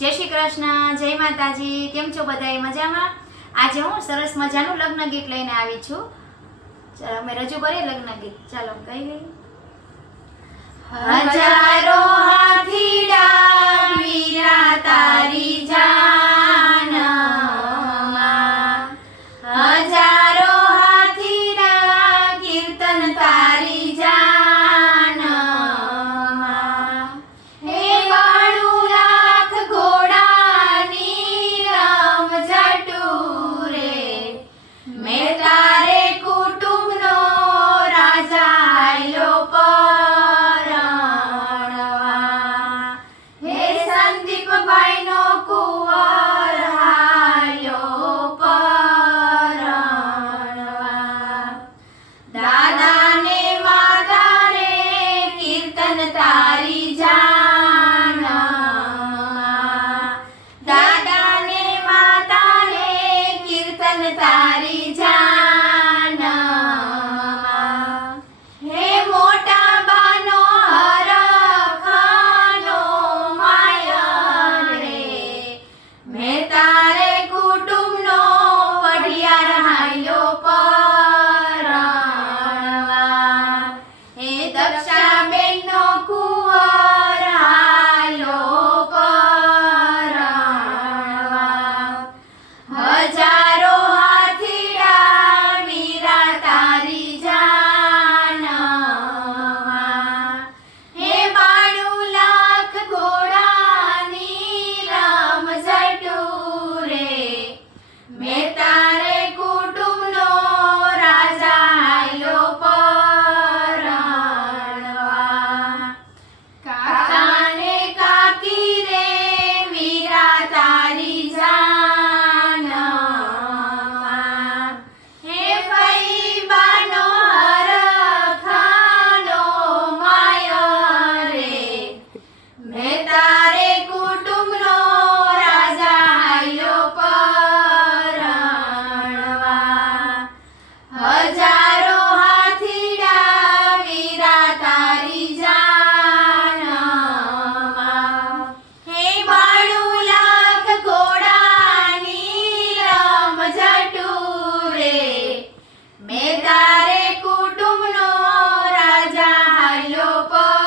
जय श्री कृष्ण, जय माताजी। केम छो बधाई मजामां? आज हूँ सरस मजानुं लग्न गीत लईने आवी छुं। चलो अमे रजू करीए लग्न गीत। चलो कही लईए। हजारो हाथीडा वीरा तारी जान हजारो हाथीडा कीर्तन तारी जान हे बाळू लाख घोडानी राम जटूरे मैं तारे कुटुंबनो राजा आयलो परણવા હે સંદીપભાઈનો કુંવર આયલો પરણવા દાદાને માતાને કીર્તન તારી જાન દાદાને માતાને કીર્તન તારી જાન હે મોટા બાનો હરખાનો માયા રે મેં તારે કુટુંબનો વઢિયાર હાલ્યો પરણવા હે દક્ષાબેનનો કુંવર હાલ્યો પરણવા હજારો હાથીડા વીરા તારી જાન હે 92 લાખ ઘોડાની રામ જટૂરે મેં તારે કુટુંબનો રાજા આયલો પરણવા કાકાને કાકી રે વીરા તારી જાન હે ફઈબાનો હરખાનો માયા રે મેં તારે કુટુંબનો રાજા આયલો પરણવા હજારો હાથીડા વીરા તારી જાન હે 92 લાખ ઘોડાની રામ જટૂરે મેં તારે કુટુંબનો રાજા હાલ્યો પરણવા